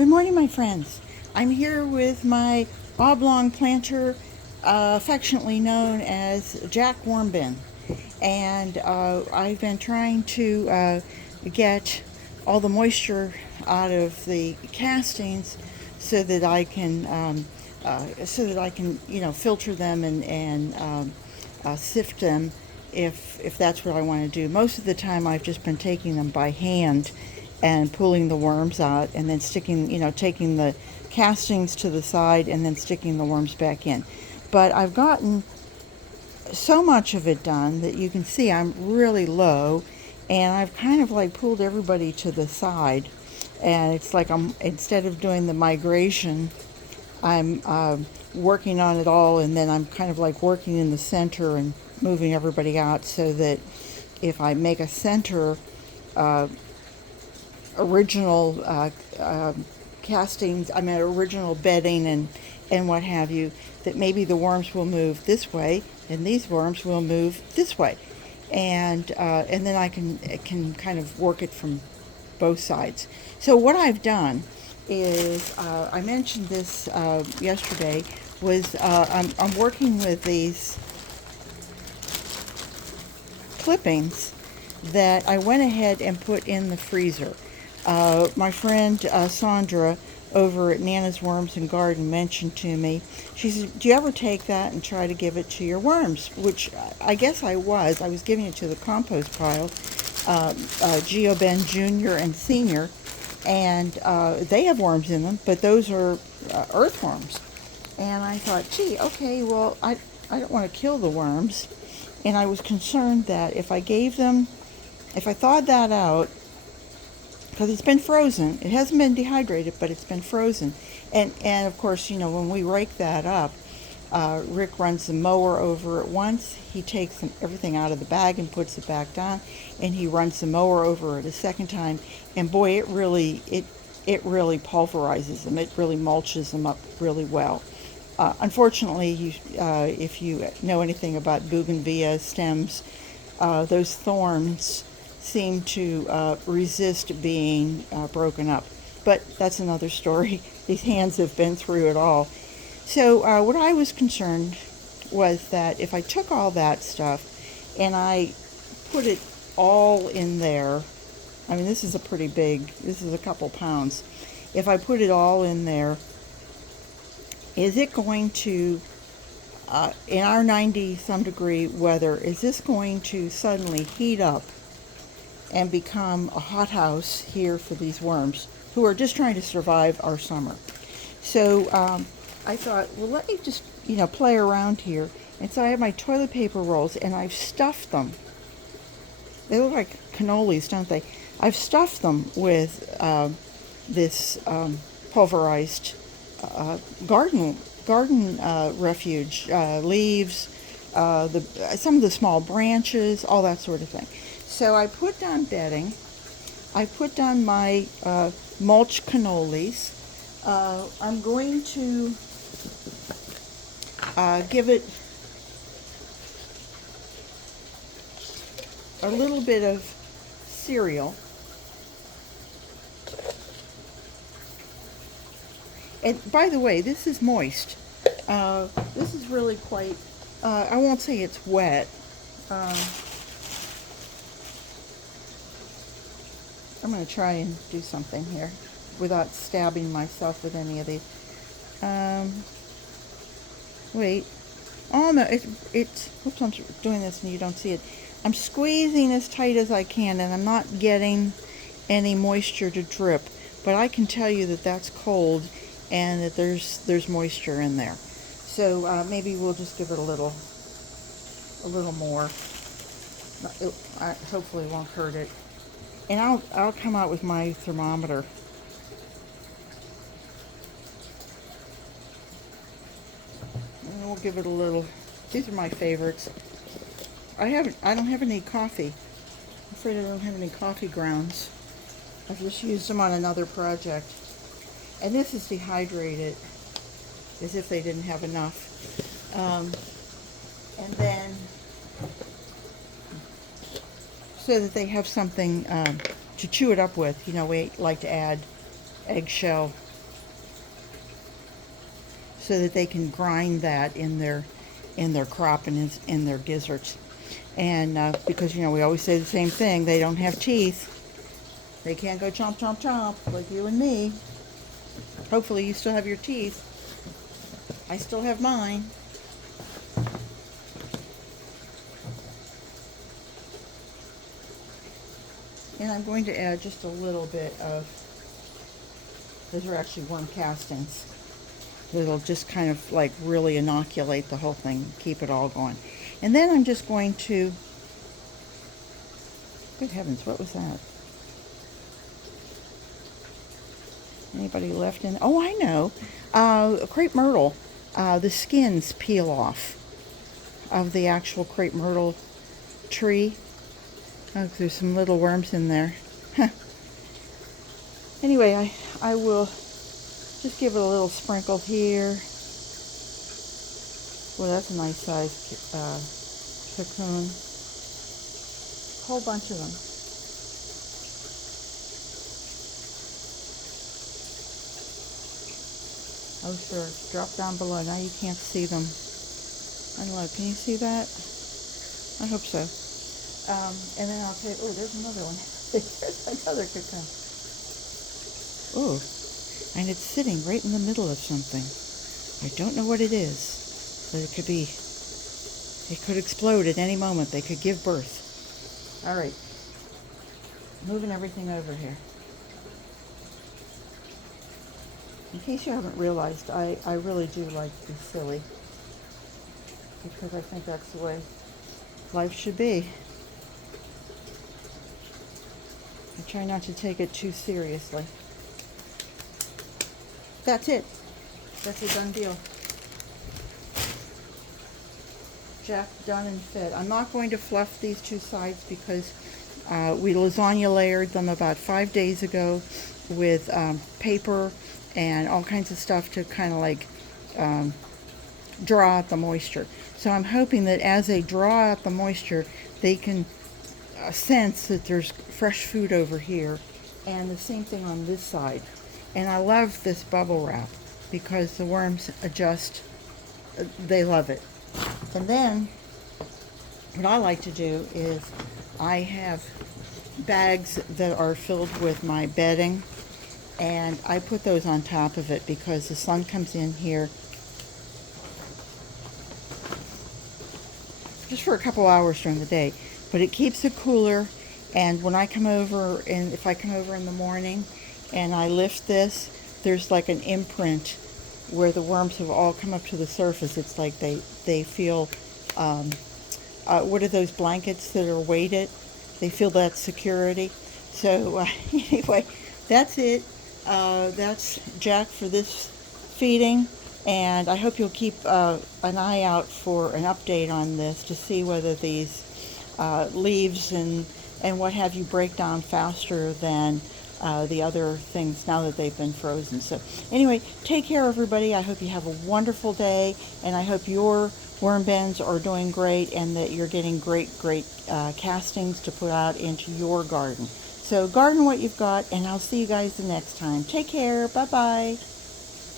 Good morning, my friends. I'm here with my oblong planter, affectionately known as Jack Wormbin, and I've been trying to get all the moisture out of the castings so that I can filter them and sift them if that's what I want to do. Most of the time, I've just been taking them by hand and pulling the worms out and then taking the castings to the side and then sticking the worms back in. But I've gotten so much of it done that you can see I'm really low, and I've kind of like pulled everybody to the side, and it's like instead of doing the migration, I'm working on it all, and then I'm kind of like working in the center and moving everybody out so that if I make a center original castings, original bedding and what have you, that maybe the worms will move this way and these worms will move this way, and then I can kind of work it from both sides. So what I've done is, I mentioned this yesterday, was I'm working with these clippings that I went ahead and put in the freezer. My friend Sandra over at Nana's Worms and Garden mentioned to me, she said, do you ever take that and try to give it to your worms? Which I guess I was giving it to the compost pile, Geo Ben Jr. and Senior, and they have worms in them, but those are earthworms. And I thought, gee, okay, well, I don't want to kill the worms. And I was concerned that if I thawed that out, because it's been frozen, it hasn't been dehydrated, but it's been frozen. And of course, when we rake that up, Rick runs the mower over it once. He takes everything out of the bag and puts it back down, and he runs the mower over it a second time. And boy, it really pulverizes them. It really mulches them up really well. Unfortunately, if you know anything about bougainvillea stems, those thorns seem to resist being broken up. But that's another story. These hands have been through it all. So what I was concerned was that if I took all that stuff and I put it all in there, this is a couple pounds. If I put it all in there, is it going to, in our 90-some degree weather, is this going to suddenly heat up and become a hothouse here for these worms who are just trying to survive our summer? So I thought, well, let me just, play around here. And so I have my toilet paper rolls, and I've stuffed them. They look like cannolis, don't they? I've stuffed them with this pulverized garden refuge, leaves, some of the small branches, all that sort of thing. So I put down bedding. I put down my mulch cannolis. I'm going to give it a little bit of cereal. And by the way, this is moist. This is really quite, I won't say it's wet. I'm going to try and do something here without stabbing myself with any of these. Wait. Oh no, oops, I'm doing this and you don't see it. I'm squeezing as tight as I can, and I'm not getting any moisture to drip. But I can tell you that that's cold and that there's moisture in there. So maybe we'll just give it a little more. Hopefully it won't hurt it. And I'll come out with my thermometer. And we'll give it a little. These are my favorites. I don't have any coffee. I'm afraid I don't have any coffee grounds. I've just used them on another project. And this is dehydrated, as if they didn't have enough. And then, so that they have something to chew it up with. We like to add eggshell so that they can grind that in their crop and in their gizzards. And because, you know, we always say the same thing, they don't have teeth. They can't go chomp, chomp, chomp like you and me. Hopefully you still have your teeth. I still have mine. And I'm going to add just a little bit of, those are actually worm castings. It'll just kind of like really inoculate the whole thing, keep it all going. And then I'm just going to, good heavens, what was that? Anybody left in? Oh, I know. Crepe myrtle. The skins peel off of the actual crepe myrtle tree. Oh, there's some little worms in there. Anyway, I will just give it a little sprinkle here. Well, that's a nice size cocoon. A whole bunch of them. Oh, sure. Drop down below. Now you can't see them. I don't know. Can you see that? I hope so. And then I'll take, oh, there's another one. There's another cocoon. Oh, and it's sitting right in the middle of something. I don't know what it is, but it could be, it could explode at any moment. They could give birth. All right. Moving everything over here. In case you haven't realized, I really do like to be silly, because I think that's the way life should be. I try not to take it too seriously. That's it. That's a done deal. Jack done and fed. I'm not going to fluff these two sides because we lasagna layered them about 5 days ago with paper and all kinds of stuff to kind of like draw out the moisture. So I'm hoping that as they draw out the moisture, they can sense that there's fresh food over here, and the same thing on this side. And I love this bubble wrap because the worms adjust, they love it. And then what I like to do is I have bags that are filled with my bedding, and I put those on top of it because the sun comes in here just for a couple hours during the day, but it keeps it cooler. And when I come over, and if I come over in the morning and I lift this, there's like an imprint where the worms have all come up to the surface. It's like they feel, what are those blankets that are weighted? They feel that security. So anyway, that's it. That's Jack for this feeding. And I hope you'll keep an eye out for an update on this to see whether these leaves and what have you break down faster than the other things now that they've been frozen. So anyway, take care, everybody. I hope you have a wonderful day, and I hope your worm bins are doing great and that you're getting great castings to put out into your garden. So garden what you've got, and I'll see you guys the next time. Take care. Bye-bye.